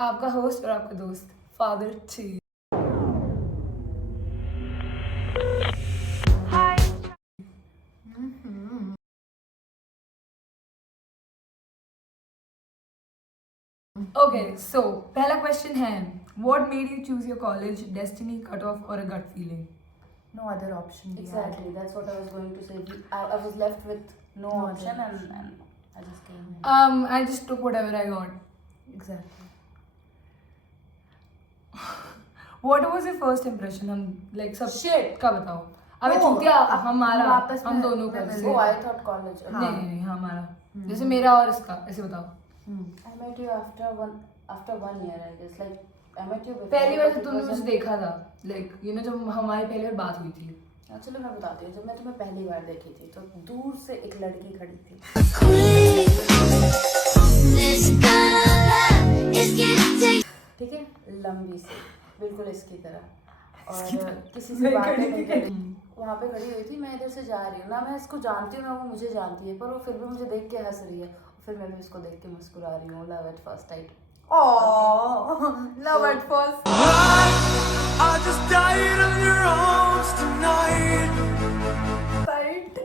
आपका होस्ट और आपका दोस्त फादर ची। ओके सो पहला क्वेश्चन है, what made you choose your college, destiny, cut off और a gut feeling? No other option. Exactly, that's what I was going to say. I was left with no No option other and I just came here. I just took whatever I got. Exactly. What was your first impression? हम like सब Shit. का बताओ। अबे No, चूतिया हमारा वापस हम में- दोनों मैं का मिल जैसे Oh, गई। I thought college. हाँ। नहीं हमारा जैसे मेरा और इसका ऐसे बताओ। I met you after one year, I guess. Like I met you before. पहली बार but जब it तुमने was मुझे a- देखा था लाइक यू नो जब हमारी पहली बार बात हुई थी। चलो मैं बताती हूँ, जब मैं तुम्हें पहली बार देखी थी तो दूर से एक लड़की खड़ी थी। ठीक है, लंबी सी, बिल्कुल इसकी तरह, और किसी से बात नहीं कर रही। वहाँ पे खड़ी हुई थी, मैं इधर से जा रही हूँ ना, मैं इसको जानती हूँ ना वो मुझे जानती है, पर वो फिर भी मुझे देख के हंस रही है, फिर मैं भी उसको देख के मुस्कुरा रही हूँ। Love at first sight. Oh, love at first. I just died on your arms tonight. Sight.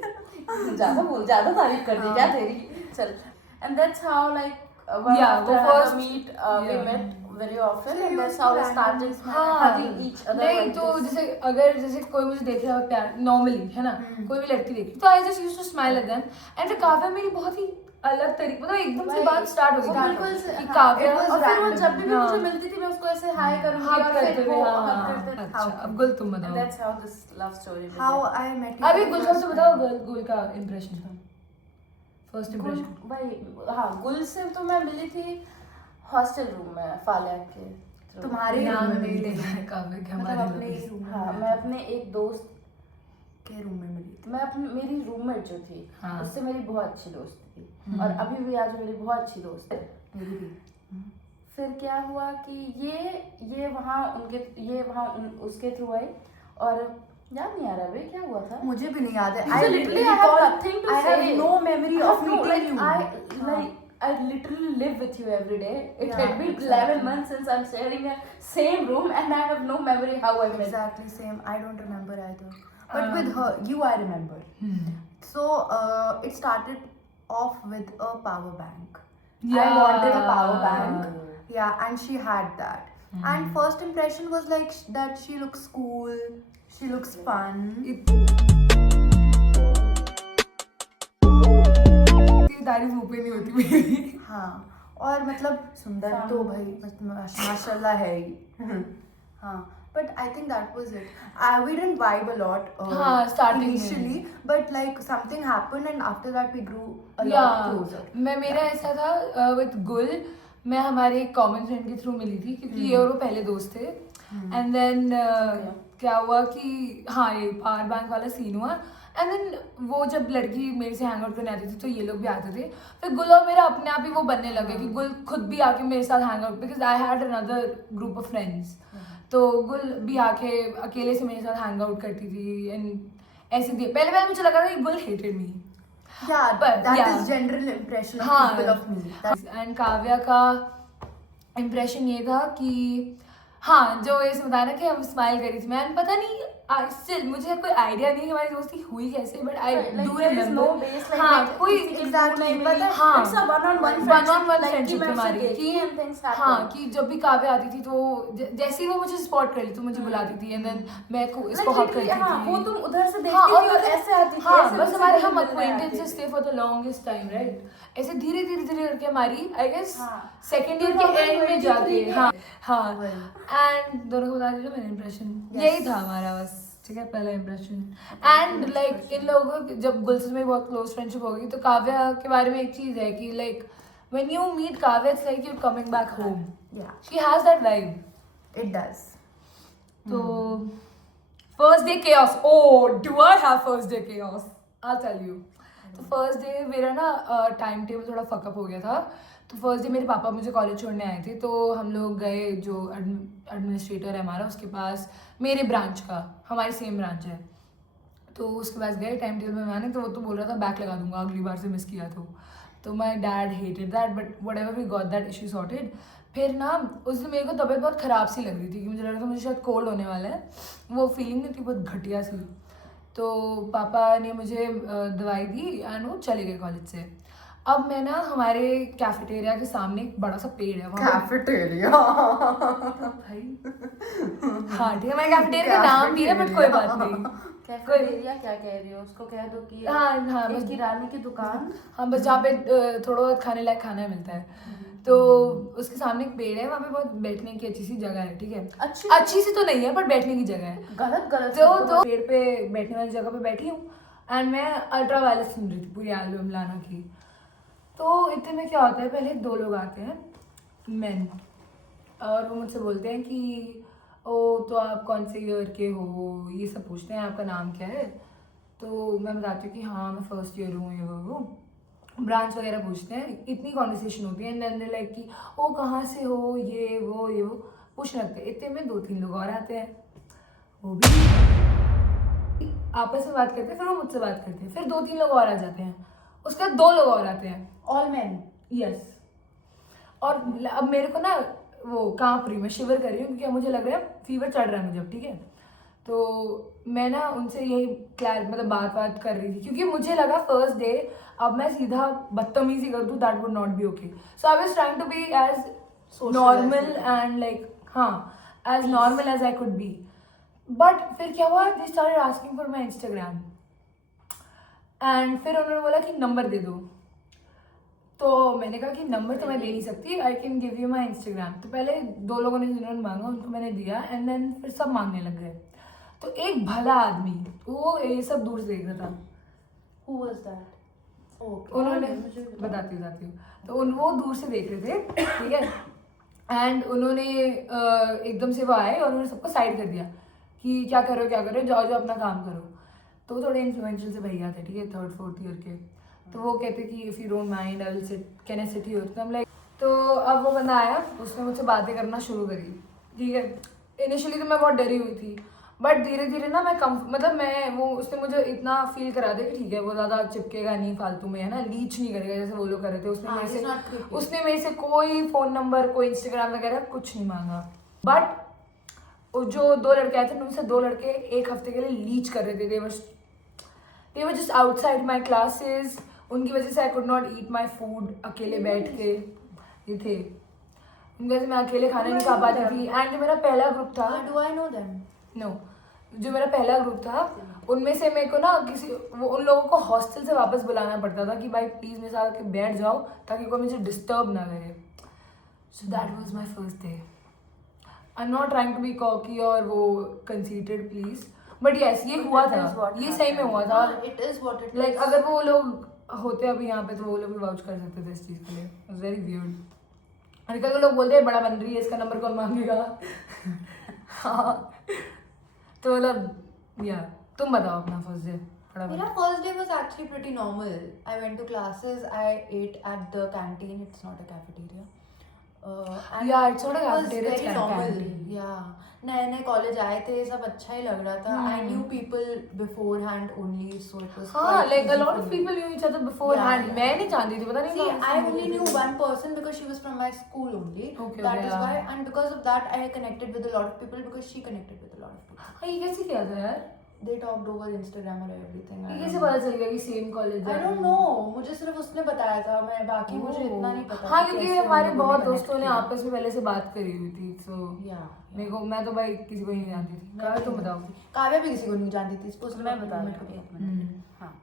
ज्यादा तारीफ कर दी क्या तेरी? चल, and that's how like one Yeah, after वो another first- meet we yeah. met very often, So and you that's how we random- started हाँ hugging each other नहीं like तो this. जैसे अगर जैसे कोई मुझे देख रहा है प्यार नॉर्मली है ना, कोई भी लड़की देखी तो I just used to smile at them and फिर काव्या मेरी बहुत ही अलग तरीके मतलब एकदम से बात स्टार्ट हो वो गई बिल्कुल से- कि हाँ, काव्या it was और फिर वो random. जब भी हाँ। मुझे मिलती थी मैं उसको ऐसे हाय करूंगी हग और करते फिर हुए वो हाँ hug करते। अच्छा अब गुल तुम And बताओ। that's how this love story began. How I met you. अभी the गुल का first तो बताओ, time. गुल का इम्प्रेशन था फर्स्ट गुल इम्प्रेशन। भाई हाँ, गुल से तो मैं मिली थी हॉस्टल रूम में फाल्या के through. तुम्हारे ही नाम room में नहीं मिली लेना थी। है काव्या के मतलब हमारे अपने लोग। ही room हाँ, में मैं अपने एक दोस्त के रूम में मिली थी। मैं अपनी मेरी रूममेट जो थी हाँ। उससे मेरी बहुत अच्छी दोस्ती थी, और अभी भी आज मेरी बहुत अच्छी दोस्त है। मेरी भी। फिर क्या हुआ कि ये वहाँ उसके थ्रू आई, और याद नहीं आ रहा भाई क्या हुआ था। मुझे भी नहीं याद है। मुझे literally I have nothing to I have say. no memory I of have no, meeting like, you. I literally live with you every day. It Yeah, had been exactly. 11 months since I'm sharing a same room, and I have no memory how I met. Exactly same. I don't remember either. But with her, you I remember. So it started off with a power bank. I wanted a power bank. Yeah, and she had that. And first impression was like that she looks cool. She looks fun. तारीफ मुंह पे नहीं होती मेरी। हाँ, और मतलब सुंदर तो भाई माशाल्लाह है ही। हाँ, but I think that was it. We didn't vibe a lot हाँ, starting में। initially, but like something happened and after that we grew a lot Yeah, closer. मेरा ऐसा था विद गुल, मैं हमारे एक कॉमन फ्रेंड के थ्रू मिली थी क्योंकि ये और वो पहले दोस्त थे एंड देन क्या हुआ कि हाँ ये पावर बैंक वाला सीन हुआ एंड देन वो जब लड़की मेरे से हैंग आउट करने आती थी तो ये लोग भी आते थे, फिर गुल और मेरा अपने आप ही वो बनने लगे कि गुल खुद भी आके मेरे साथ hang out because I had another group of friends, तो गुल भी आके अकेले से मेरे साथ हैंग आउट करती थी एंड ऐसे थी। पहले मुझे लगा था कि गुल hated me. Yeah, But, that yeah. is general impression of हाँ, people of me. That's and Kavya का इम्प्रेशन ये था कि हाँ जो ये बताया ना कि हम स्माइल करी थी, मैं पता नहीं स्टिल मुझे कोई आइडिया नहीं कि हमारी दोस्ती हुई कैसे, but I Like, do there is no remember base, like, हाँ like, कोई किसी की exactly, नहीं but मिली। हाँ, It's a one-on-one one friendship, like, friendship कि मैं हमारी उसे देखी and things happen. हाँ कि जब भी काव्या आती थी तो जैसे ही वो मुझे स्पॉट कर ली तो मुझे बुलाती थी एंड देन मैं इसको Like, हक करती literally, हाँ, वो थी। तुम उधर से हाँ, देखती थी और फिर- ऐसे आती थी, हाँ ऐसे बस मुझसे हमारे मिलने हम आती अक्वेंटेंसेस थी। थे for the longest time right, ऐसे धीरे धीरे करके हमारी आई गेस हाँ। सेकेंड ईयर के एंड में 2023 जाके में। हाँ हाँ वही। एंड दोनों को बता दीजिए मेरा इम्प्रेशन Yes. यही था हमारा बस, ठीक है पहला इम्प्रेशन। एंड लाइक इन लोगों की जब गुल से मेरी बहुत क्लोज फ्रेंडशिप हो गई तो काव्या के बारे में एक चीज़ है कि like when you meet Kavya it's like you coming back home, yeah, she has that vibe. it does. तो first day chaos, oh do I have first day chaos, I'll tell you। तो फर्स्ट डे मेरा ना time table थोड़ा fuck up हो गया था, तो first day मेरे पापा मुझे कॉलेज छोड़ने आए थे तो हम लोग गए जो एडमिनिस्ट्रेटर है हमारा उसके पास, मेरे ब्रांच का, हमारी सेम ब्रांच है, तो उसके पास गए टाइम टेबल में मैंने, तो वो तो बोल रहा था बैक लगा दूंगा अगली बार से मिस किया तो my dad hated that but whatever we got that issue sorted. फिर ना उस दिन मेरे को तबीयत बहुत ख़राब सी लग रही थी कि मुझे लग रहा था मुझे शायद कोल्ड होने वाला है, वो फीलिंग नहीं थी, बहुत घटिया सी। तो पापा ने मुझे दवाई दी एंड वो चले गए कॉलेज से। अब मैं ना हमारे कैफेटेरिया के सामने एक बड़ा सा पेड़ है वहाँ कैफेटेरिया भाई हाँ ठीक है, मैं कैफेटेरिया का नाम नहीं है बट कोई बात नहीं। कैफेटेरिया क्या कह रही हो, उसको कह दो कि हाँ एक किराने की दुकान। हाँ बस जहाँ पे थोड़ा बहुत खाने लायक खाना मिलता है, तो उसके सामने एक पेड़ है, वहाँ पे बहुत बैठने की अच्छी सी जगह है, ठीक है। अच्छी सी तो नहीं है पर बैठने की जगह है। गलत तो पेड़ पे बैठने वाली जगह पे बैठी हूँ एंड मैं अल्ट्रा वायलेट सुन रही थी पूरी एल्बम लाना की। तो इतने में क्या होता है, पहले 2 लोग आते हैं मैन, और वो मुझसे बोलते हैं कि ओ तो आप कौन से ईयर के हो, ये सब पूछते हैं, आपका नाम क्या है। तो मैं बताती हूँ कि हाँ मैं फर्स्ट ईयर हूँ, ये वो ब्रांच वगैरह पूछते हैं, इतनी कॉन्वर्सेशन होती है। एंड देन लाइक कि ओ कहाँ से हो, ये वो पूछने लगते हैं। इतने में 2-3 लोग और आते हैं, वो भी आपस में बात करते हैं, फिर वो मुझसे बात करते हैं, फिर 2-3 लोग और आ जाते हैं, उसके बाद 2 लोग और आते हैं, ऑल मैन। यस। और अब मेरे को ना वो कांप रही, मैं शिवर कर रही हूँ क्योंकि मुझे लग रहा है फीवर चढ़ रहा है मुझे, ठीक है। तो मैं ना उनसे यही मतलब बात कर रही थी क्योंकि मुझे लगा फर्स्ट डे अब मैं सीधा बदतमीजी कर दूँ, that would not be okay. So I was trying to be as normal and like हाँ as normal as I could be. But फिर क्या हुआ, they started asking for my Instagram and फिर उन्होंने बोला कि नंबर दे दो। तो मैंने कहा कि नंबर तो मैं दे नहीं सकती, I can give you my Instagram. तो पहले 2 लोगों ने जिन्होंने मांगा उनको मैंने दिया एंड देन फिर सब मांगने लग गए। तो एक भला आदमी, वो ये सब दूर से देख रहा था। Who was that? उन्होंने बताती हूँ तो वो दूर से देख रहे थे, ठीक है। एंड उन्होंने एकदम से वो आए और उन्होंने सबको साइड कर दिया कि क्या करो जाओ अपना काम करो। तो थोड़े इन्फ्लुएंशियल से भैया थे, ठीक है, 3rd-4th ईयर के। तो वो कहते कि if you don't mind I will sit, can I sit here. तो हम लाइक, तो अब वो बंदा आया, उसने मुझसे बातें करना शुरू करी, ठीक है। इनिशियली तो मैं बहुत डरी हुई थी बट धीरे धीरे ना मैं उसने मुझे इतना फील करा दिया कि ठीक है वो ज़्यादा चिपकेगा नहीं फालतू में, है ना, लीच नहीं करेगा जैसे वो लोग कर रहे थे। उसने मेरे से कोई फ़ोन नंबर, कोई इंस्टाग्राम वगैरह कुछ नहीं मांगा। बट जो 2 लड़के आए थे उनसे 2 लड़के 1 हफ्ते के लिए लीच कर रहे थे। They were just outside my classes, उनकी वजह से I could not eat my food, अकेले बैठ के ये थे, उनकी वजह से मैं अकेले खाना नहीं खा पाती थी। एंड जो मेरा पहला ग्रुप था, Do I know them? No, जो मेरा पहला ग्रुप था उनमें से मेरे को ना उन लोगों को हॉस्टल से वापस बुलाना पड़ता था कि भाई प्लीज़ मेरे साथ आके बैठ जाओ ताकि कोई मुझे डिस्टर्ब ना करे। So that was my first day. I am not trying to be cocky और वो कंसीटेड प्लीज, बट यस ये हुआ था, ये सही में हुआ था। It is what it is. Like अगर वो लोग होते अभी यहाँ पे तो वो लोग भी वाउच कर सकते थे इस चीज़ के लिए। It was very weird. अरे कल लोग बोलते हैं बड़ा बन रही है, इसका नंबर कौन मांगेगा। हाँ तो मतलब या तुम बताओ अपना फर्स्ट डे। मेरा first day was actually pretty normal. I went to classes. I ate at the canteen. It's not a cafeteria. And Yeah, it's not a it was cafeteria, it's very a normal. canteen. Yeah. नए college आए थे, सब अच्छा ही लग रहा था. I knew people beforehand only, so it was. हाँ, quite like a easy lot for of me. people knew each other beforehand. Yeah. मैं नहीं जानती थी, पता नहीं See, कहाँ I से only मिले knew थे। one person because she was from my school only. Okay, That is yeah. why, and because of that, I connected with a lot of people because she connected with a lot of people. हाँ ये कैसे किया था यार? They talked over Instagram or everything. ये कैसे पता चल गया कि same college? I don't know. मुझे सिर्फ उसने बताया था, मैं बाकी मुझे इतना नहीं पता। हाँ कि क्योंकि कैसे हमारे उन लोगों बहुत connect दोस्तों ने किया। आपस में पहले से बात करी हुई थी, so Yeah. मेरे को, मैं तो भाई किसी को ही नहीं जानती थी। काव्या तुम बताओ। काव्या भी किसी को नहीं जानती थी। Suppose मैं बता रही हूँ, एक मिनट। हाँ,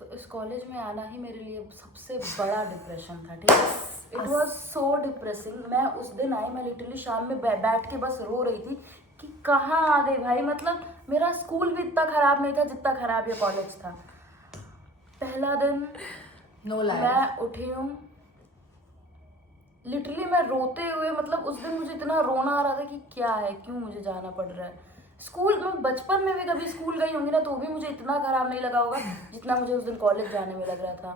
तो इस कॉलेज में आना ही मेरे लिए सबसे बड़ा डिप्रेशन था, ठीक है। It was so depressing. मैं उस दिन आई, मैं लिटरली शाम में बैठ के बस रो रही थी कि कहाँ आ गई भाई। मतलब मेरा स्कूल भी इतना खराब नहीं था जितना खराब ये कॉलेज था। पहला दिन No lie. मैं उठी हूँ, लिटरली मैं रोते हुए, मतलब उस दिन मुझे इतना रोना आ रहा था कि क्या है, क्यों मुझे जाना पड़ रहा है स्कूल। मैं बचपन में भी कभी स्कूल गई होंगी ना तो भी मुझे इतना खराब नहीं लगा होगा जितना मुझे उस दिन कॉलेज जाने में लग रहा था।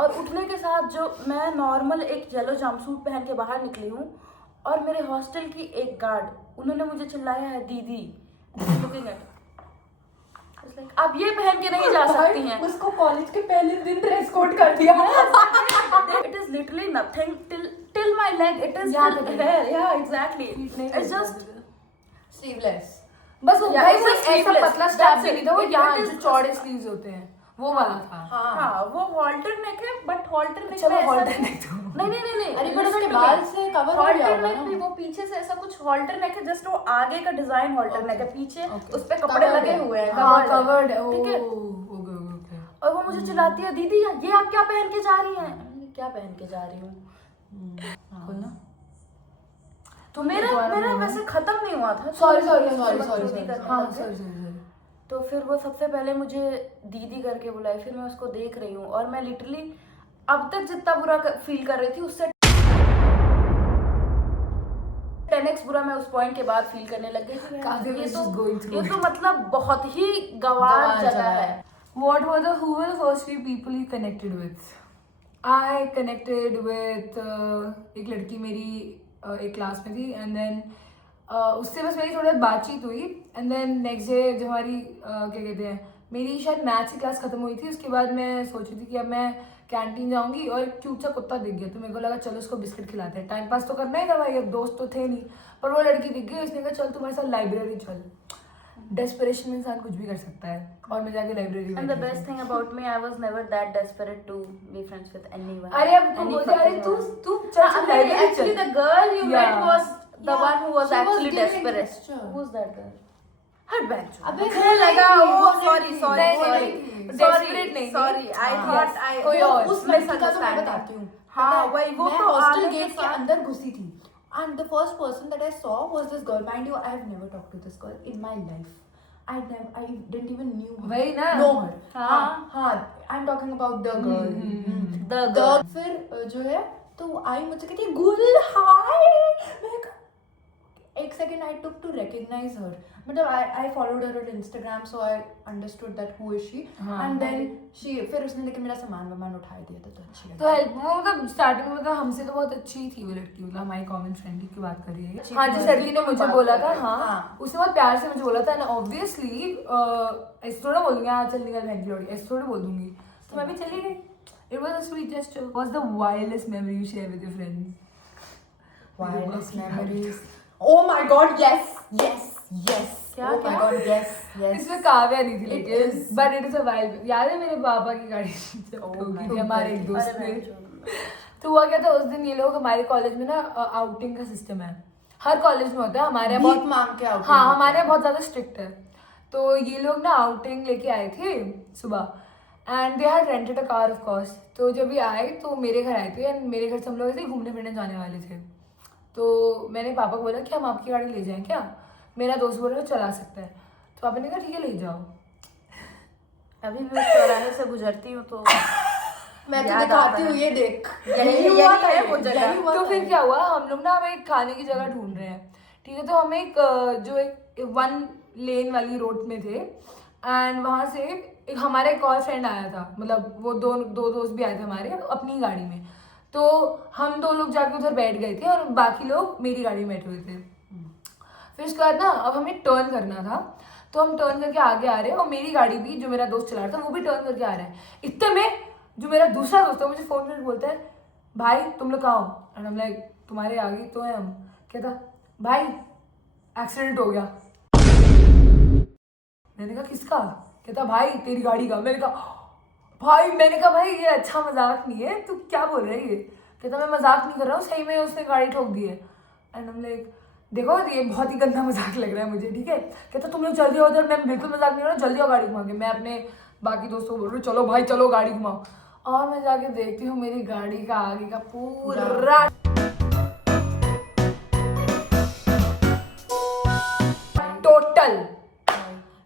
और उठने के साथ जो मैं नॉर्मल एक येलो जंपसूट पहन के बाहर निकली हूँ और मेरे हॉस्टल की एक गार्ड, उन्होंने मुझे चिल्लाया है दीदी, लुकिंग एट लाइक आप ये पहन के नहीं जा सकती हैं. उसको कॉलेज के पहले दिन ड्रेस कोड कर दिया. It is literally nothing till my leg. It is यहाँ till तक है. here. Yeah, exactly. It's just sleeveless. बस वो Yeah, भाई it's वो a ऐसा sleeveless. पतला स्ट्रैप That's भी it. नहीं था, वो It यहाँ is जो just- चौड़े स्लीव्स होते हैं वो वाला था. हाँ वो halter neck है but halter neck चलो में ऐसा halter neck तो. नहीं अरे but listen उसके to बाल me. से cover हो halter गया होगा neck ना. भी वो पीछे से ऐसा कुछ halter neck है, जस्ट वो आगे का डिजाइन halter neck है, पीछे उस पे कपड़े Covered लगे है. हुए हैं. हाँ covered है. कवर्ड है. ठीक है. ओके. और वो मुझे चिल्लाती है, दीदी ये आप क्या पहन के जा रही हैं? मैंने क्या पहन के जा रही हूँ? खोलना. तो मेरा वैसे खत्म नहीं हुआ था. Sorry. हाँ हाँ sorry. तो फिर वो सबसे पहले मुझे दीदी करके बुलाई, फिर मैं उसको देख रही हूँ और मैं लिटरली अब तक जितना बुरा फील कर रही थी उससे 10x बुरा मैं उस पॉइंट के बाद फील करने लग गई थी. काफी ये was just going through तो मतलब बहुत ही गवार जगह है. Who were the first few people you connected with? I connected with एक लड़की मेरी एक क्लास में थी एंड देन उससे बस मेरी थोड़ी बातचीत हुई एंड देन नेक्स्ट डे जो हमारी क्या कहते हैं मेरी शायद मैथ्स की क्लास खत्म हुई थी, उसके बाद मैं सोच रही थी कि अब मैं कैंटीन जाऊंगी और एक क्यूट सा कुत्ता दिख गया तो मेरे को लगा चलो उसको बिस्किट खिलाते हैं, टाइम पास तो करना ही था भाई, अब दोस्त तो थे नहीं. पर वो लड़की दिख गई, उसने कहा चल तुम्हारे साथ लाइब्रेरी चल. डेस्परेशन में इंसान कुछ भी कर सकता है और मैं जाके लाइब्रेरी में And the best thing about me, I was never that desperate to be friends with anyone. अरे अब तू बोल अरे तू चल लाइब्रेरी Actually, चल. the girl you met Yeah. was the one who was she was actually giving desperate. gesture. Who's that girl? Headband. अबे मुझे लगा वो sorry. नहीं, desperate नहीं. Sorry, I हाँ. thought I कोई और. उस लड़की का तो मैं बताती हूँ. हाँ, पता है, वही, वो मैं तो हॉस्टल आने के गेट के साथ- अंदर घुसी थी and the first person that I saw was this girl. Mind you, I have never talked to this girl in my life. I didn't even knew her. वही ना. Know her. हाँ. हाँ. I'm talking about the girl. The girl. फिर जो है तो आई मुझे कहती गुल हाय. मैं कहा, एक second I took to recognise her. मतलब I followed her on Instagram so I understood that who is she and then she फिर उसने लेके मेरा सामान उठा दिया था तो अच्छी लगी. तो हेल्प वो मतलब स्टार्टिंग में मतलब हमसे तो बहुत अच्छी थी वो लड़की, मतलब हमारी कॉमन फ्रेंड की बात कर रही है. हाँ जिस लड़की ने मुझे बोला था, हाँ उसने बहुत प्यार से मुझे बोला था एंड ऑब्वियसली ऐसे थोड़ा बोल दूंगी हाँ चल निकल बहन की लोड़ी, ऐसे थोड़ा बोल दूंगी तो मैं भी चली गई. It was a sweet gesture. What's the wildest memory you share with your friends? Wildest memories. Oh my god, yes. क्या, Oh my क्या? god, yes. इसमें काव्या नहीं थी It लेकिन is. But it is a wild. याद है मेरे पापा की गाड़ी जब ठोकी थी हमारे एक दोस्त अरे ने. मैं छोड़- तो हुआ क्या था उस दिन, ये लोग हमारे कॉलेज में ना आउटिंग का सिस्टम है, हर कॉलेज में होता है, हमारे यहाँ भीख बहुत मांग के outing हाँ होता हमारे है. यहाँ बहुत ज्यादा स्ट्रिक्ट है. तो ये लोग ना आउटिंग लेके आए थे सुबह and they had rented a car of course. तो जब ये आए तो मेरे घर आए थे एंड मेरे घर से हम लोग ऐसे ही घूमने फिरने जाने वाले थे. तो मैंने पापा को बोला कि हम आपकी गाड़ी ले जाएं क्या. मेरा दोस्त बोला वो चला सकता है, तो पापा ने कहा ठीक है ले जाओ. अभी भी उस चौराहे से गुजरती हूँ तो मैं तो याद दिखाती आता हूँ है। ये देख. यही हुआ था है ये, वो जगह. यही हुआ तो था फिर ये. क्या हुआ, हम लोग ना हमें एक खाने की जगह ढूंढ रहे हैं, ठीक है. तो हम एक जो एक 1 लेन वाली रोड में थे एंड वहाँ से एक हमारा एक और फ्रेंड आया था, मतलब वो दो दोस्त भी आए थे हमारे अपनी गाड़ी में. तो हम 2 लोग जाके उधर बैठ गए थे और बाकी लोग मेरी गाड़ी में बैठे हुए थे. फिर उसके बाद ना अब हमें टर्न करना था, तो हम टर्न करके आगे आ रहे हैं और मेरी गाड़ी भी जो मेरा दोस्त चला रहा था वो भी टर्न करके आ रहा है. इतने में जो मेरा दूसरा दोस्त है मुझे फोन करके बोलता है भाई तुम लोग कहाँ हो. एंड हम लाइक तुम्हारे आगे तो है हम. कहता भाई एक्सीडेंट हो गया. मैंने कहा किसका. कहता भाई तेरी गाड़ी का. मैंने कहा भाई ये अच्छा मजाक नहीं है, तू क्या बोल रहा है ये. कहता मैं मजाक नहीं कर रहा हूँ, सही में उसने गाड़ी ठोक दी है. एंड हम लाइक देखो ये बहुत ही गंदा मजाक लग रहा है मुझे, ठीक है. कहता तुम लोग जल्दी आओ उधर. मैं बिल्कुल मजाक नहीं कर रहा, जल्दी आओ गाड़ी घुमा के. मैं अपने बाकी दोस्तों को बोल रही हूँ चलो भाई चलो गाड़ी घुमाओ. और मैं जाके देखती हूँ मेरी गाड़ी का आगे का पूरा टोटल.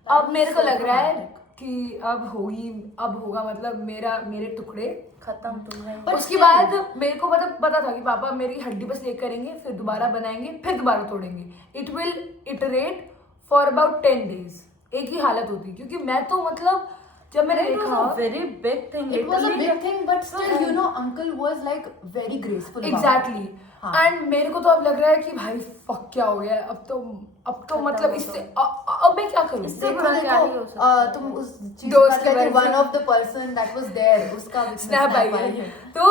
अब मेरे को लग रहा है कि अब होगा मतलब मेरे टुकड़े खत्म तुम है. उसके बाद मेरे को पता था कि पापा मेरी हड्डी बस लेकर करेंगे, फिर दोबारा बनाएंगे, फिर दोबारा तोड़ेंगे. It will iterate for about 10 days. एक ही हालत होती, क्योंकि मैं तो मतलब जब मैंने It was देखा a very big thing. It was a Literally, big thing, but still, you know, uncle was like very graceful. about it. Exactly हाँ. एंड मेरे को तो अब लग रहा है कि भाई फक क्या हो गया है, अब तो खत्म मतलब हो इससे अब मैं क्या करूँ? इससे देखो बुरा क्या ही हो सकता है? तुम उस चीज दोस्त के का बारे में- one of the person that was there उसका स्नैप आई है तो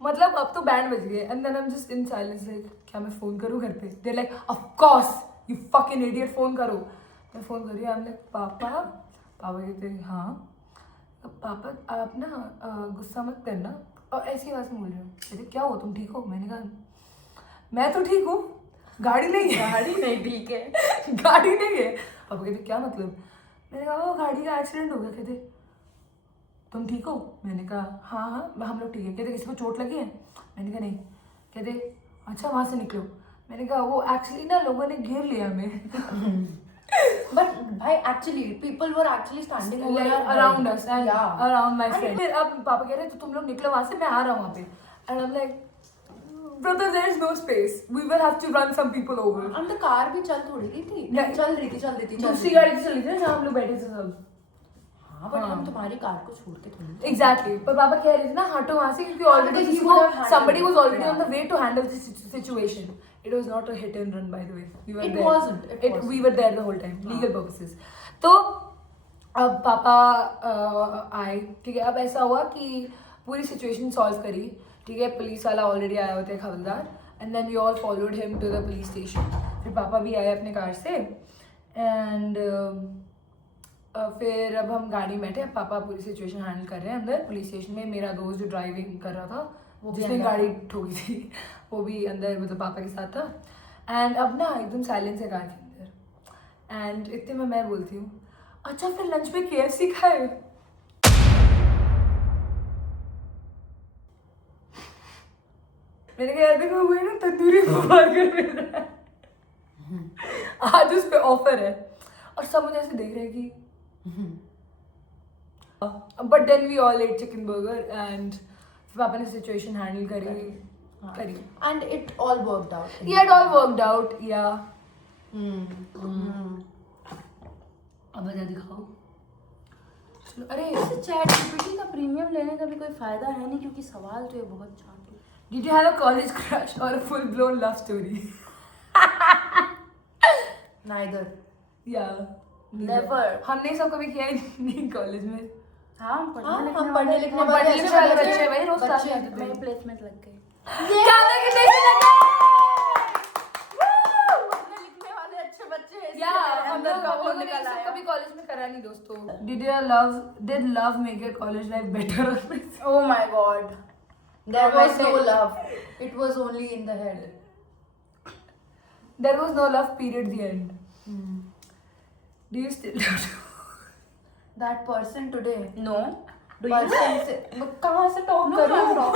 मतलब अब तो बैंड बज गए and then I am just in silence like क्या मैं फोन करूँ घर पे? They like of course you fucking idiot, phone करो। मैं फोन कर रही हूँ, आई एम लाइक पापा। पापा कहते हैं हाँ। पापा आप ना गुस्सा मत करना, और ऐसी आवाज में बोल रही हूँ। कहते क्या हो, तुम ठीक हो? मैंने कहा मैं तो ठीक हूँ, गाड़ी नहीं है। गाड़ी नहीं ठीक है। गाड़ी नहीं है। पापा कहते क्या मतलब? मैंने कहा वो गाड़ी का एक्सीडेंट हो गया। कहते तुम ठीक हो? मैंने कहा हाँ हाँ हम लोग ठीक है। कहते किसी को चोट लगी है? मैंने कहा नहीं। कहते अच्छा वहाँ से निकलो। मैंने कहा वो एक्चुअली ना लोगों ने घेर लिया हमें। But bhai, actually, people were actually standing over like our around head. us and Yeah. around my friend. फिर अब पापा कह रहे हैं तो तुम लोग निकलो वहाँ से, मैं आ रहा हूँ वहाँ पे। And I'm like, brother, there is no space. We will have to run some people over. And the car भी चल थोड़ी रही थी. नहीं. चल रही थी. दूसरी गाड़ी से चली थी ना जहाँ हम लोग बैठे थे सब। हाँ, but हम तुम्हारी कार को छोड़ के थोड़ी. Exactly. पर पापा कह रहे थे ना हटो वहाँ से क्योंकि already because किसी you को would have handled somebody it. was already Yeah. on the way to handle this situation. It was not a hit and run, by the way. We were It there. wasn't. It wasn't. We were there the whole time, legal purposes. तो अब पापा आए, ठीक है। अब ऐसा हुआ कि पूरी सिचुएशन सॉल्व करी, ठीक है। पुलिस वाला ऑलरेडी आया होता है, खबरदार। And then we all followed him to the police station. फिर पापा भी आए अपने कार से एंड फिर अब हम गाड़ी में बैठे। पापा पूरी सिचुएशन हैंडल कर रहे हैं अंदर पुलिस स्टेशन में। मेरा दोस्त जो ड्राइविंग कर रहा था, वो भी जिसने अंदर गाड़ी ठोकी थी, वो भी अंदर मतलब पापा के साथ था। एंड अब ना एकदम साइलेंस है कार के अंदर। एंड इतने में मैं बोलती हूँ अच्छा फिर लंच में KFC खाए। मैंने कहा देखो वही ना तंदूरी बर्गर मिल रहा है, आज उस पे ऑफर है। और सब मुझे ऐसे देख रहे हैं कि but then we all ate chicken burger and पापा ने सिचुएशन हैंडल करी And it all worked out. Yeah, it all worked out. Yeah. अब बजा दिखाओ। चलो अरे चैट जीपीटी का प्रीमियम लेने का भी कोई फायदा है नहीं क्योंकि सवाल तो ये बहुत चाट है। Did you have a college crush or a full blown love story? Neither. Yeah. Never. हमने सब कभी किया ही नहीं कॉलेज में। हाँ हम हाँ, पढ़ने हम पढ़ने लिखने हम वाले पढ़ने लिखने वाले बच्चे भाई, रोज क्लास बच्चे जाते थे। में प्लेसमेंट लग गई। क्या मैं कितने से लगा? पढ़ने लिखने वाले अच्छे बच्चे हैं, इसलिए Yeah, मेरे हम अंदर लोग का हम वो लोगों ने निकल ये सब आया। कभी कॉलेज में करा नहीं दोस्तों। Did love make your college life better or worse? Oh my god. There was no love. It was only in the head. There was no love period. The end. Do you still love? That person today. No. Do you? person से कहाँ से talk No, कर रही no, हूँ?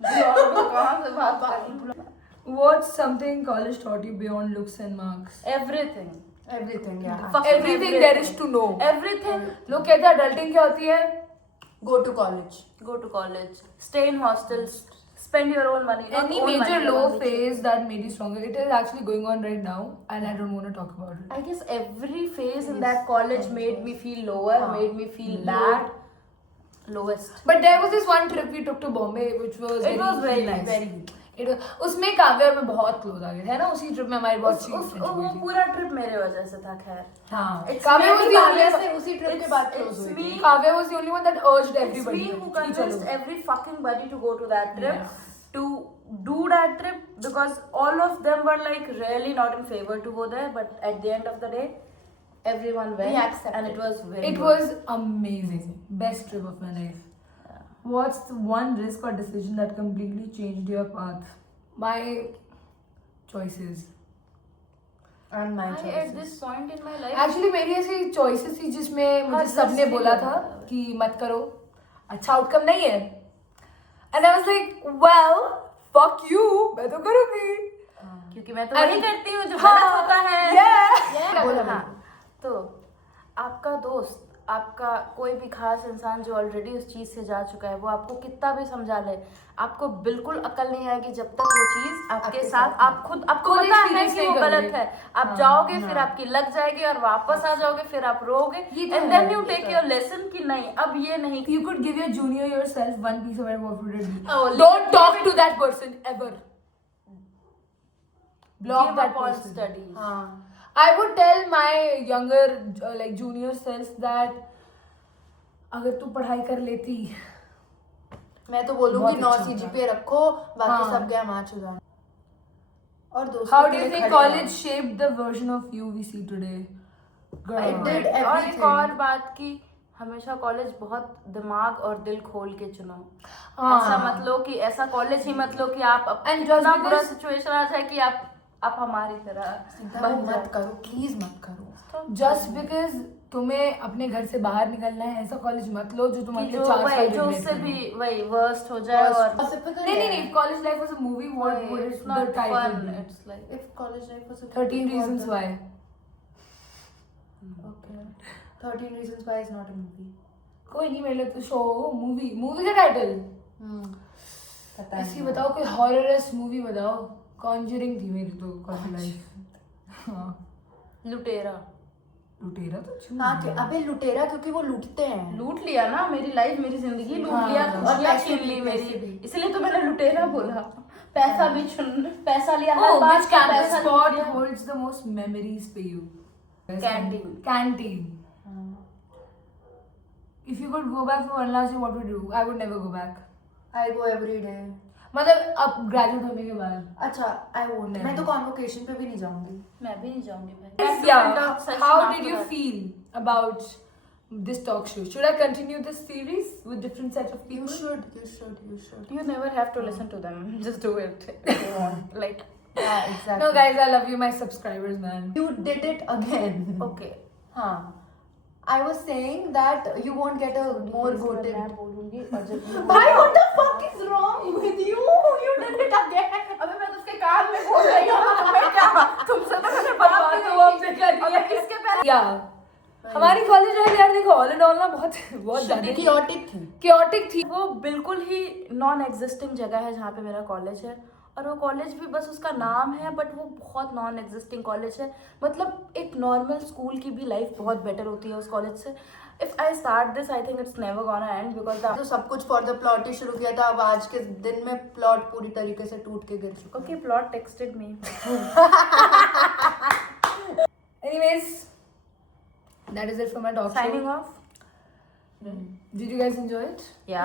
कहाँ से बात कर रही हूँ? What's something college taught you beyond looks and marks? Everything. Everything, yeah. Fucking Everything there is to know. Everything. लोग कहते हैं adulting क्या होती है? Go to college. Go to college. Stay in hostels. Spend your own money. not Any own major money, low own money. phase that made you stronger? It is actually going on right now, and I don't want to talk about it. I guess every phase in that college made me feel lower, made me feel bad. Lowest. But there was this one trip we took to Bombay, which was It was very nice. Very good. It was, उसमें काव्या में बहुत close आ गए थे ना, उसी trip में हमारी बहुत अच्छी friendship हुई वो थी। पूरा ट्रिप मेरे वजह से था खैर। हाँ, It's Kavya me was who the only convinced- से उसी ट्रिप के बाद it's close हुई थी। me- Kavya was the only one that urged It's everybody. me who कि convinced चलो। every fucking buddy to go to that trip, Yes. to do that trip because all of them were like really not in favor to go there, but at the end of the day, everyone went We accepted. and it was very It good. was amazing. Best trip of my life. What's the one risk or decision that completely changed your path? My choices. And my I, at choices. this point in my life, Actually मेरी ऐसी choices थी जिसमें मुझे हाँ, सबने just बोला feel था होता है। कि मत करो, अच्छा आउटकम नहीं है। And I was like, well, fuck you, मैं तो करूँगी। क्योंकि मैं तो And- वही करती हूँ जो हाँ, गलत होता है। Yeah. Yeah, बोलो, हाँ, तो आपका दोस्त आपका कोई भी खास इंसान जो ऑलरेडी उस चीज़ से जा चुका है, वो आपको कितना भी समझा ले, आपको बिल्कुल अकल नहीं आएगी जब तक वो चीज़ आपके साथ आप खुद आपको खुद पता है experience कि वो नहीं गलत करोगे। है। आप जाओगे, फिर आपकी लग जाएगी और वापस आ जाओगे, फिर आप रोगे, and then you take your lesson कि नहीं, अब ये नहीं। If you could give your junior yourself one piece of advice, what would it be? Oh, Don't talk to that person ever. Block Give that up on person. studies. हाँ I would tell my younger, like junior self that अगर तू पढ़ाई कर लेती, मैं तो बोलूंगी बहुत 9 अच्छा CGPA रखो, बाकी हाँ। सब क्या मार्च हो जाए। और दोस्तों how के do you लिए think खड़े college रहो। shaped the version of you we see today? Girl. It did और एक everything. और बात की, हमेशा कॉलेज बहुत दिमाग और दिल खोल के चुनो। हाँ। ऐसा मत लो कि ऐसा कॉलेज ही मत लो कि आप And just इतना बुरा because- सिचुएशन आ जाए कि आप हमारी तरह सीधा बन वो मत जाए। करो, प्लीज मत करो। Just because तुम्हें अपने घर से बाहर निकलना है, ऐसा कॉलेज मत लो जो तुम्हारे कि लिए जो 4 वही साल जो regret उससे करे। भी वही वर्स्ट हो जाए और नहीं, college life was a movie, what would it's it, not the title fun, be? it's like If college life was a 13 movie, reasons what why. the- Okay. 13 reasons why is not a movie. कोई नहीं, मेरे लिए तो show movie का title पता ऐसी नहीं। बताओ, कोई हॉररस मूवी बताओ। कॉन्जरिंग थी मेरी तो कॉलेज लाइफ। हाँ, लुटेरा लुटेरा तो झूठ हाँ है। कि अबे लुटेरा, क्योंकि वो लूटते हैं। लूट लिया ना, मेरी लाइफ मेरी जिंदगी लूट हाँ, लिया, और खुशियाँ पैसे छीन भी, ली पैसे मेरी, भी। इसलिए तो मैंने लुटेरा बोला। पैसा भी पैसा लिया, हर Oh, बात which का campus पैसा spot लिया। holds the most memories for you? Canteen. Canteen. If you could go back for one last year, what would you do? I would never go back. I go every day. मतलब अब graduate होने के बाद। अच्छा, I won't. नहीं। मैं तो convocation पे भी नहीं जाऊंगी। मैं भी नहीं जाऊंगी भाई। Yeah. How did you feel about this talk show? Should I continue this series with different set of You people? should. You never have to listen to them. Just do it if you want. Like, Yeah, exactly. No, guys, I love you, my subscribers, man. You did it again. okay. हाँ. I was saying that you won't get a more goated. मैं बोलूंगी और जब you Bhai, what the fuck is wrong with you? You did it again. अबे मैं तो उसके कान में बोल रही हूँ, तुम्हें क्या, तुमसे तो मैंने बात भी तो आपसे करी है। किसके पहले Yeah. हमारी कॉलेज लाइफ यार देखो, ऑल एंड ऑल ना बहुत ज्यादा Chaotic थी. chaotic थी। वो बिल्कुल ही नॉन एग्जिस्टिंग जगह है जहाँ पे मेरा कॉलेज है, और वो कॉलेज भी बस उसका नाम है, बट वो बहुत नॉन एग्जिस्टिंग कॉलेज है। मतलब एक नॉर्मल स्कूल की भी लाइफ बहुत बेटर होती है उस कॉलेज से। If I start this, I think it's never gonna and, because तो सब कुछ फॉर द प्लॉट ही शुरू किया था, अब आज के दिन में प्लॉट पूरी तरीके से टूट के गिर चुका है. Okay, plot texted me. Anyways, that is it for my talk show. Signing off. Did you guys enjoy it? या